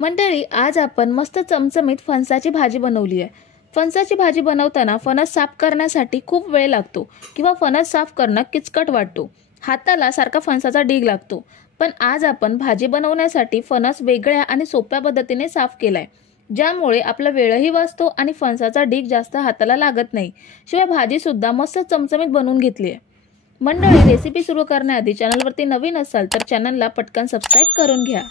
मंडळी, आज आपण मस्त चमचमीत फणसाची भाजी बनवली आहे। फणसाची भाजी बनवताना फणस साफ करण्यासाठी खूप वेळ लागतो किंवा फणस साफ करणं किचकट वाटतो। हाताला सारखा फणसाचा डीग लागतो। पण आज आपण भाजी बनवण्यासाठी फणस वेगळ्या आणि सोप्या पद्धतीने साफ केलाय, ज्यामुळे आपला वेळही वाचतो आणि फणसाचा डीग जास्त हाताला लागत नाही। शिवाय भाजी सुद्धा मस्त चमचमीत बनवून घेतली आहे। मंडळी, रेसिपी सुरू करण्याआधी चॅनलवरती नवीन असाल तर चॅनलला पटकन सबस्क्राइब करून घ्या।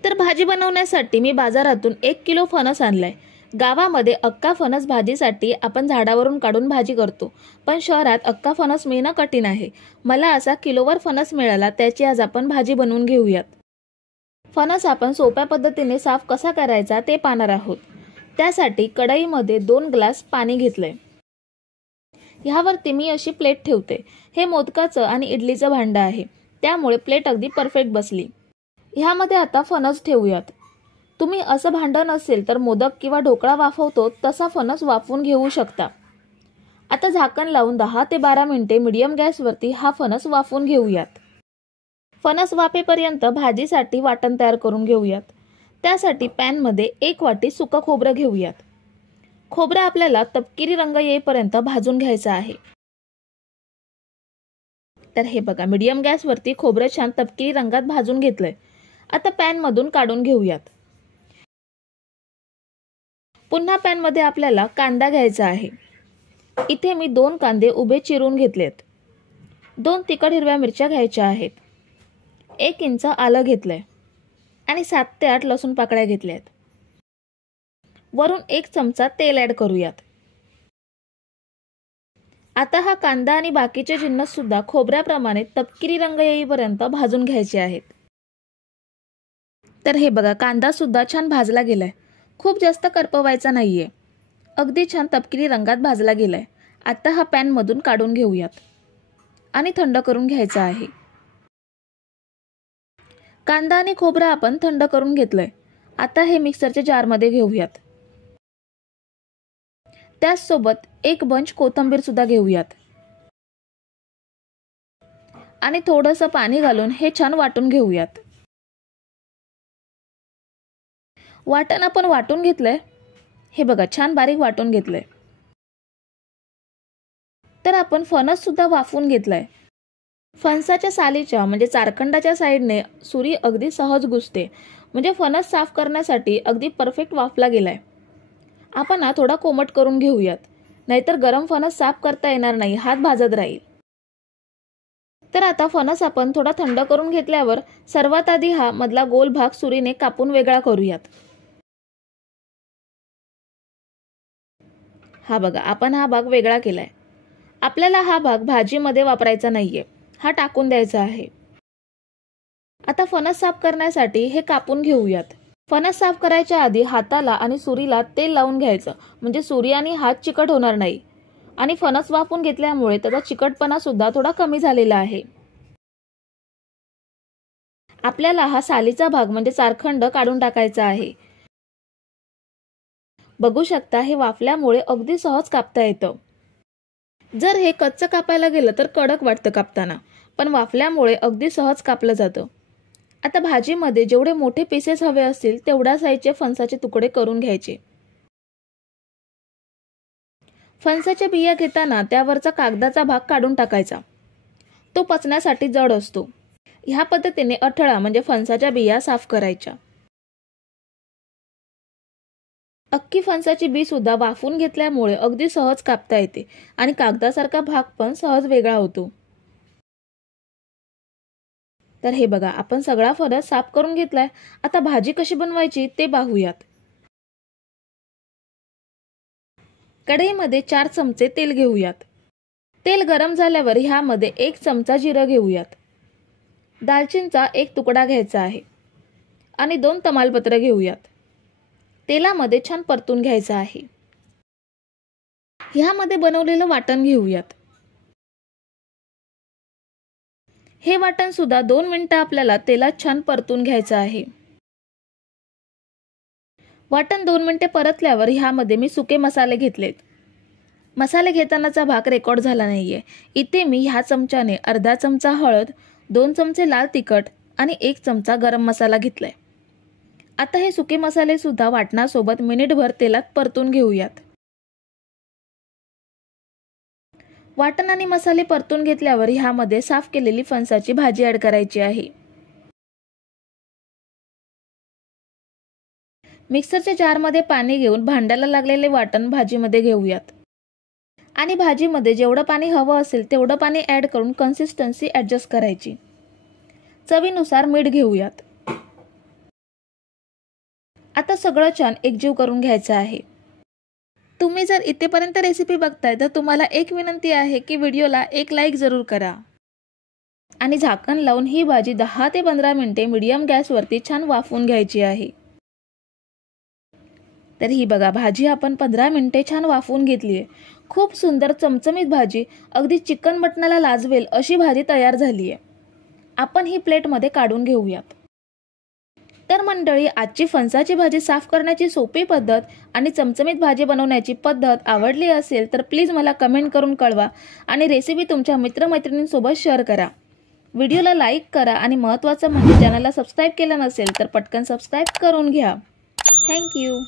तर भाजी बनवण्यासाठी मी बाजारातून 1 किलो फणस आणलाय। गावामध्ये अक्का फणस भाजीसाठी आपण झाडावरून काढून भाजी करतो, पण शहरात अक्का फणस मिळणं कठीण आहे। मला असा किलोवर फणस मिळाला, त्याची आज आपण भाजी बनवून घेऊयात। फणस आपण सोप्या पद्धतीने साफ कसा करायचा ते पाहणार आहोत। त्यासाठी कढईमध्ये 2 ग्लास पाणी घेतलंय। ह्यावरती मी अशी प्लेट ठेवते। हे मोदकाचं आणि इडलीचं भांडं आहे, त्यामुळे प्लेट अगदी परफेक्ट बसली। ह्यामध्ये आता फणस ठेवूयात। तुम्ही असं भांडं नसेल तर मोदक किंवा ढोकळा वाफवतो तसा फणस वाफवून घेऊ शकता। आता झाकण लावून 10 ते 12 मिनिटे मीडियम गॅसवरती हा फणस वाफवून घेऊयात। फणस वाफेपर्यंत भाजीसाठी वाटण तयार करून घेऊयात। त्यासाठी पॅन मध्ये 1 वाटी सुकं खोबरं घेऊयात। खोबरं आपल्याला तपकिरी रंग येईपर्यंत भाजून घ्यायचं आहे। तर हे बघा, मीडियम गॅसवरती खोबरं छान तपकिरी रंगात भाजून घेतलंय। आता पॅन मधून काढून घेऊयात। पुन्हा पॅन मध्ये आपल्याला कांदा घ्यायचा आहे। इथे मी 2 कांदे उभे चिरून घेतलेत। 2 तिखट हिरव्या मिरच्या घ्यायच्या आहेत। 1 इंच आलं घेतलंय आणि 7 ते 8 लसूण पाकळ्या घेतल्यात। वरून 1 चमचा तेल ऍड करूयात। आता हा कांदा आणि बाकीचे जिन्नस सुद्धा खोबऱ्याप्रमाणे तपकिरी रंग येईपर्यंत भाजून घ्यायचे आहेत। तर हे बघा, कांदा सुद्धा छान भाजला गेलाय। खूप जास्त करपवायचा नाहीये, अगदी छान तपकिरी रंगात भाजला गेलाय। आता हा पॅन मधून काढून घेऊयात आणि थंड करून घ्यायचा आहे। कांदा आणि खोबरं आपण थंड करून घेतलंय। आता हे मिक्सरच्या जार मध्ये घेऊयात। त्याच सोबत 1 बंच कोथिंबीर सुद्धा घेऊयात आणि थोडंसं पाणी घालून हे छान वाटून घेऊयात। वाटण आपण वाटून घेतलंय। हे बघा, छान बारीक वाटून घेतलंय। तर आपण फणस सुद्धा वाफवून घेतलाय। फणसाच्या सालीच्या म्हणजे चारखंडाच्या साईडने सुरी अगदी सहज घुसते, म्हणजे फणस साफ करण्यासाठी अगदी परफेक्ट वाफला गेलाय। आपण थोडा कोमट करून घेऊयात, नाहीतर गरम फणस साफ करता येणार नाही, हात भाजत राहील। तर आता फणस आपण थोडा थंड करून घेतल्यावर सर्वात आधी हा मधला गोल भाग सुरीने कापून वेगळा करूयात। हा बघा, आपण हा भाग वेगळा केलाय। आपल्याला हा भाग भाजीमध्ये वापरायचा नाहीये, हा टाकून द्यायचा आहे। आता फणस साफ करण्यासाठी हे कापून घेऊयात। फणस साफ करायच्या आधी हाताला आणि सुरीला तेल लावून घ्यायचं, म्हणजे सुरी आणि हात चिकट होणार नाही। आणि फणस वाफवून घेतल्यामुळे त्याचा चिकटपणा सुद्धा थोडा कमी झालेला आहे। आपल्याला हा सालीचा भाग म्हणजे चारखंड काढून टाकायचा आहे। बघू शकता, हे वाफल्यामुळे अगदी सहज कापता येतं। जर हे कच्चं कापायला गेलं तर कडक वाटतं कापताना, पण वाफल्यामुळे अगदी सहज कापलं जातं। आता भाजीमध्ये जेवढे मोठे पीसेस हवे असतील तेवढ्या साईजचे फणसाचे तुकडे करून घ्यायचे। फणसाच्या बिया घेताना त्यावरचा कागदाचा भाग काढून टाकायचा, तो पचण्यासाठी जड असतो। ह्या पद्धतीने अठळा म्हणजे फणसाच्या बिया साफ करायच्या। अख्खी फणसाची बी सुद्धा वाफवून घेतल्यामुळे अगदी सहज कापता येते आणि कागदासारखा भाग पण सहज वेगळा होतो। तर हे बघा, आपण सगळा फणस साफ करून घेतलाय। आता भाजी कशी बनवायची ते पाहूयात। कढईमध्ये 4 चमचे तेल घेऊयात। तेल गरम झाल्यावर ह्यामध्ये 1 चमचा जिरं घेऊयात। दालचिनीचा 1 तुकडा घ्यायचा आहे आणि 2 तमालपत्र घेऊयात। तेलामध्ये छान परतून घ्यायचं आहे। ह्यामध्ये बनवलेलं वाटण घेऊयात। हे वाटण सुद्धा 2 मिनिटं आपल्याला तेलात छान परतून घ्यायचं आहे। वाटण 2 मिनिटे परतल्यावर ह्यामध्ये मी सुके मसाले घेतलेत। मसाले घेतानाचा भाग रेकॉर्ड झाला नाहीये। इथे मी ह्या चमच्याने अर्धा चमचा हळद, 2 चमचे लाल तिखट आणि 1 चमचा गरम मसाला घेतलाय। आता हे सुके मसाले सुद्धा वाटणासोबत मिनिटभर तेलात परतून घेऊयात। वाटण आणि मसाले परतून घेतल्यावर ह्यामध्ये साफ केलेली फणसाची भाजी ऍड करायची आहे। मिक्सरच्या जारमध्ये पाणी घेऊन भांड्याला लागलेले वाटण भाजीमध्ये घेऊयात आणि भाजीमध्ये जेवढं पाणी हवं असेल तेवढं पाणी ऍड करून कन्सिस्टन्सी ऍडजस्ट करायची। चवीनुसार मीठ घेऊयात। आता सगळं छान एकजीव करून घ्यायचं आहे। तुम्ही जर इथेपर्यंत रेसिपी बघताय तर तुम्हाला एक विनंती आहे की व्हिडिओला एक लाईक जरूर करा आणि झाकण लावून ही भाजी 10 ते 15 मिनिटे मीडियम गॅसवरती छान वाफवून घ्यायची आहे। तर ही बघा भाजी आपण 15 मिनिटे छान वाफवून घेतली आहे। खूप सुंदर चमचमीत भाजी, अगदी चिकन मटणाला लाजवेल अशी भाजी तयार झाली आहे। आपण ही प्लेटमध्ये काढून घेऊयात। तर मंडळी, आजची फणसाची भाजी साफ करण्याची सोपी पद्धत आणि चमचमीत भाजी बनवण्याची पद्धत आवडली असेल तर प्लीज मला कमेंट करून कळवा आणि रेसिपी तुमच्या मित्रमैत्रिणींसोबत शेअर करा। व्हिडिओला लाईक करा आणि महत्त्वाचं म्हणजे चॅनलला सबस्क्राईब केलं नसेल तर पटकन सबस्क्राईब करून घ्या। Thank you.